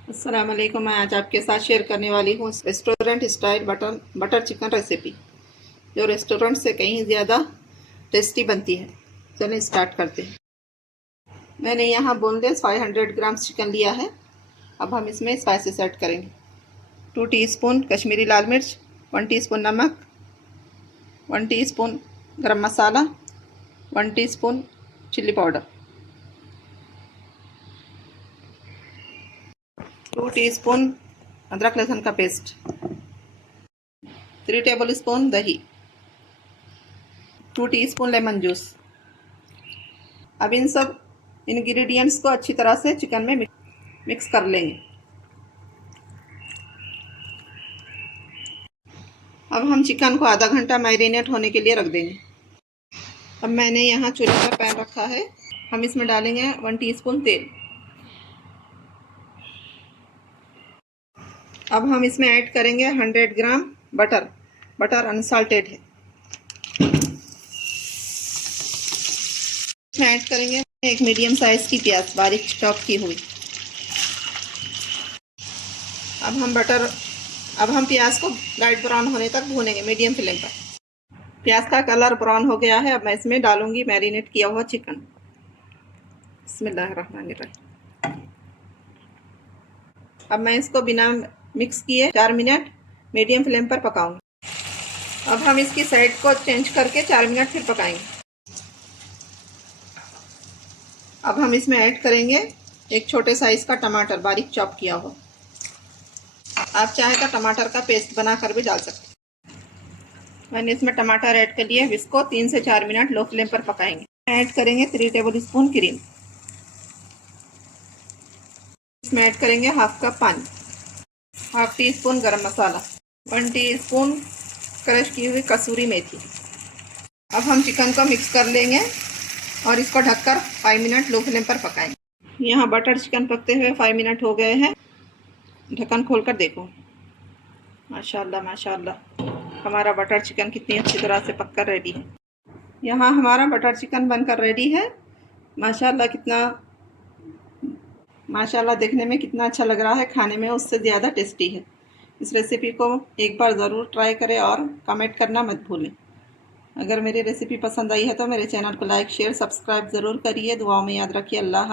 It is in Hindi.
अस्सलाम वालेकुम। मैं आज आपके साथ शेयर करने वाली हूँ restaurant style butter chicken recipe, जो रेस्टोरेंट से कहीं ज़्यादा टेस्टी बनती है। चलिए स्टार्ट करते हैं। मैंने यहाँ बोनलेस 500 ग्राम्स चिकन लिया है। अब हम इसमें स्पाइसेस ऐड करेंगे। 2 टीस्पून कश्मीरी लाल मिर्च, 1 टीस्पून नमक, 1 टीस्पून गरम मसाला, 1 टीस्पून चिल्ली पाउडर, 2 टीस्पून अदरक लहसुन का पेस्ट, 3 टेबल स्पून दही, 2 टीस्पून लेमन जूस। अब इन सब इंग्रेडिएंट्स को अच्छी तरह से चिकन में मिक्स कर लेंगे। अब हम चिकन को आधा घंटा मैरिनेट होने के लिए रख देंगे। अब मैंने यहाँ चूल्हे पर पैन रखा है। हम इसमें डालेंगे 1 टीस्पून तेल। अब हम इसमें ऐड करेंगे 100 ग्राम बटर। बटर अनसाल्टेड है। इसमें ऐड करेंगे एक मीडियम साइज की प्याज, बारीक चॉप की हुई। अब हम प्याज को लाइट ब्राउन होने तक भूनेंगे मीडियम फ्लेम पर। प्याज का कलर ब्राउन हो गया है। अब मैं इसमें डालूंगी मैरिनेट किया हुआ चिकन। बिस्मिल्लाहिर्रहमानिर्रहीम। अब मैं इसको बिना मिक्स किए 4 मिनट मीडियम फ्लेम पर पकाऊंगी। अब हम इसकी साइड को चेंज करके 4 मिनट फिर पकाएंगे। अब हम इसमें ऐड करेंगे एक छोटे साइज का टमाटर, बारीक चॉप किया हुआ। आप चाहे तो टमाटर का पेस्ट बनाकर भी डाल सकते हैं। मैंने इसमें टमाटर ऐड कर लिए। इसको 3 से 4 मिनट लो फ्लेम पर पकाएंगे। ऐड करेंगे 3 टेबल स्पून क्रीम। इसमें ऐड करेंगे हाफ कप पानी, हाफ टी स्पून गरम मसाला, 1 टीस्पून क्रश की हुई कसूरी मेथी। अब हम चिकन को मिक्स कर लेंगे और इसको ढककर 5 मिनट लो फ्लेम पर पकाएंगे। यहाँ बटर चिकन पकते हुए 5 मिनट हो गए हैं। ढक्कन खोलकर देखो। माशाल्लाह माशाल्लाह, हमारा बटर चिकन कितनी अच्छी तरह से पककर रेडी है। यहाँ हमारा बटर चिकन बनकर रेडी है। माशाल्लाह देखने में कितना अच्छा लग रहा है, खाने में उससे ज़्यादा टेस्टी है। इस रेसिपी को एक बार ज़रूर ट्राई करें और कमेंट करना मत भूलें। अगर मेरी रेसिपी पसंद आई है तो मेरे चैनल को लाइक शेयर सब्सक्राइब ज़रूर करिए। दुआओं में याद रखिए। अल्लाह।